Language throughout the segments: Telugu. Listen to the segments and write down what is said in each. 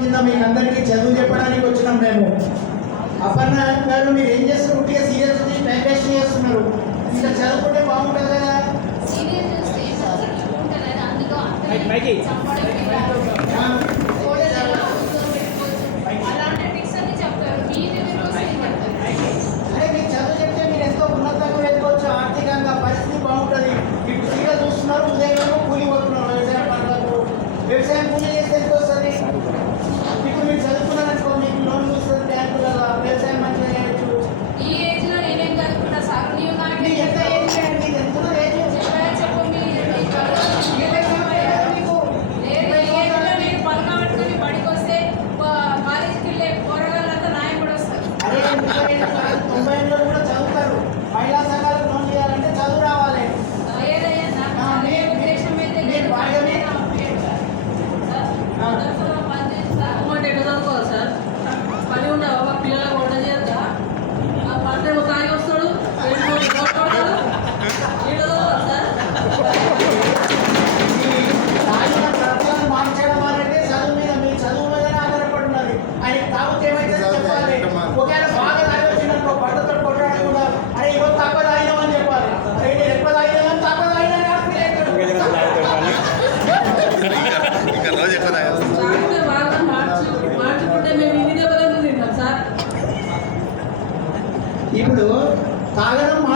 కింద మీకు అందరికీ చదువు చెప్పడానికి వచ్చినాం మేము. అపర్ణ గారు మీరు ఏం చేస్తారు? ఉట్టిగా సీరియస్ టైం వేస్ట్ చేస్తున్నారు. ఇంకా చదువుకుంటే బాగుంటుంది కదా. మైకి momento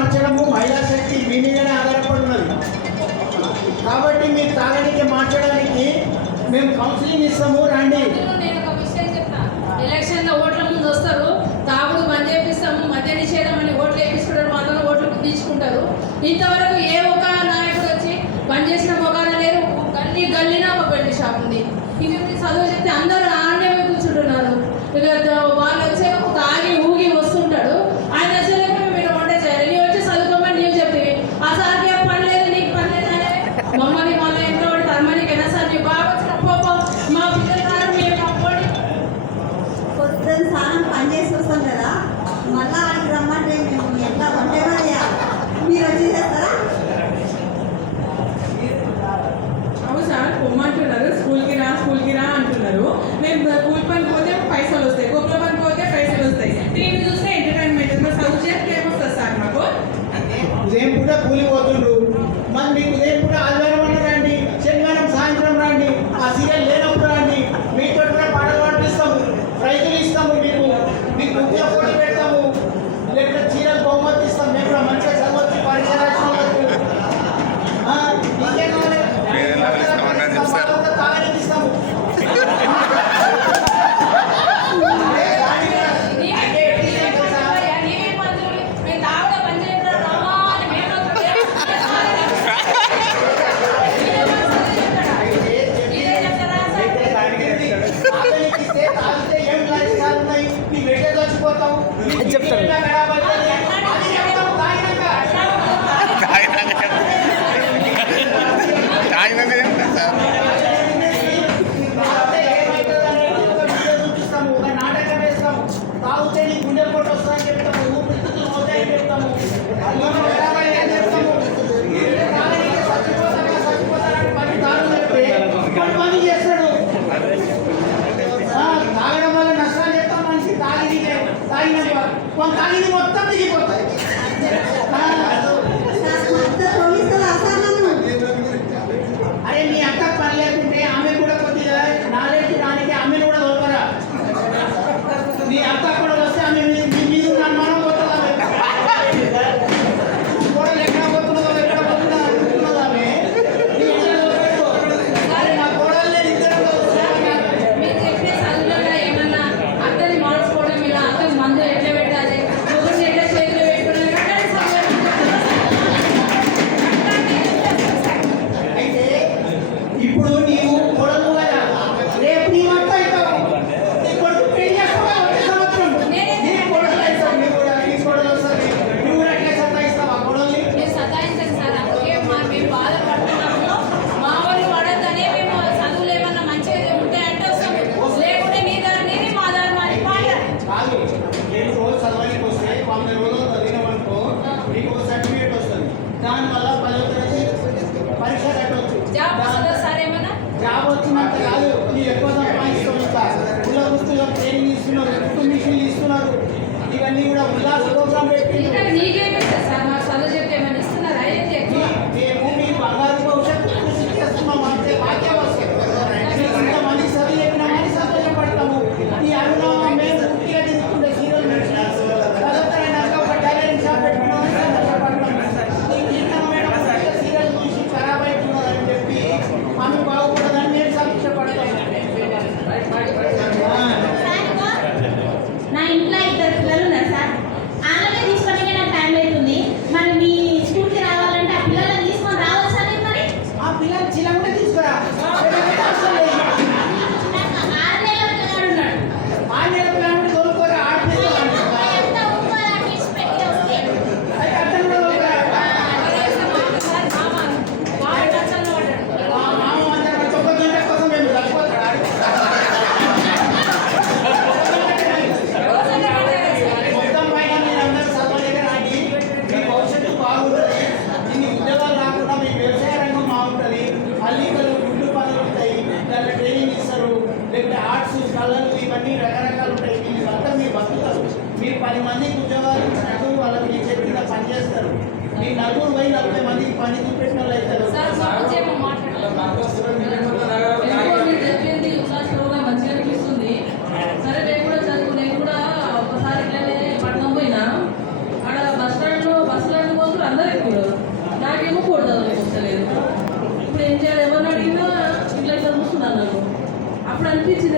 మార్చడము మహిళా శక్తి మీ మీదనే ఆధారపడున్నది కాబట్టి మీరు తాగడానికి మార్చడానికి మేము కౌన్సిలింగ్ ఇస్తాము రండి. ఎలక్షన్లో ఓట్ల ముందు వస్తారు తాగుడు బంద్ చేపిస్తాము మద్య నిషేధం అని ఓట్లు వేపిస్తుంటారు మాత్రం ఓట్లు తీసుకుంటారు ఇంతవరకు ఏ ఒక నాయకుడు వచ్చి బంద్ చేసిన మొగాన లేరు గల్లీ గల్లీనా ఒక పెళ్ళి షాప్ ఉంది. ఇది చదువు చెప్తే అందరూ ఆన్లైన్ కూర్చుంటున్నారు. স্যার The attack ছিল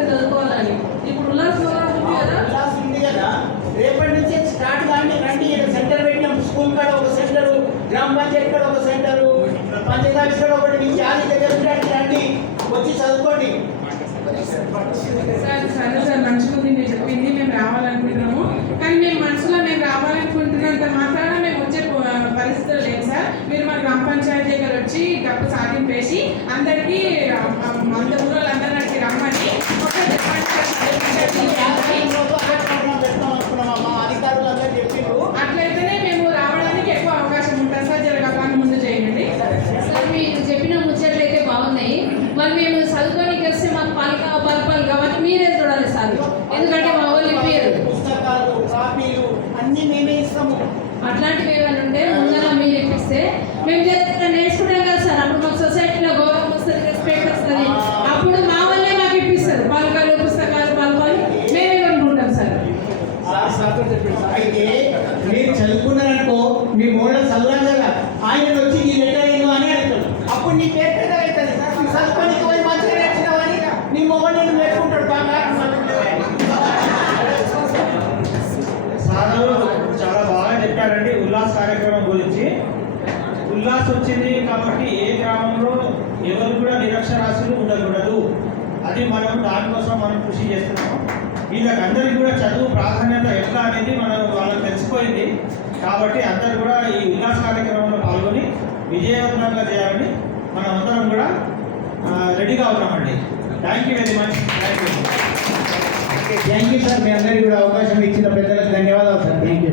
ఎందుకంటే చెప్పారండి ఉల్లాస్ కార్యక్రమం గురించి. ఉల్లాస్ వచ్చింది కాబట్టి ఏ గ్రామంలో ఎవరు కూడా నిరక్షరాస్యులు ఉండకూడదు. అది మనం దానికోసం మనం కృషి చేస్తున్నాము. వీళ్ళకి అందరికీ కూడా చదువు ప్రాధాన్యత ఎట్లా అనేది మనం వాళ్ళకి తెలిసిపోయింది. కాబట్టి అందరు కూడా ఈ ఉల్లాస్ కార్యక్రమంలో పాల్గొని విజయవంతంగా చేయాలని మనం అందరం కూడా రెడీగా ఉన్నామండి. Thank you very much thank you thank you sir మీ అందరికీ కూడా అవకాశం ఇచ్చిన పెద్దలకు ధన్యవాదాలు సార్ థ్యాంక్ యూ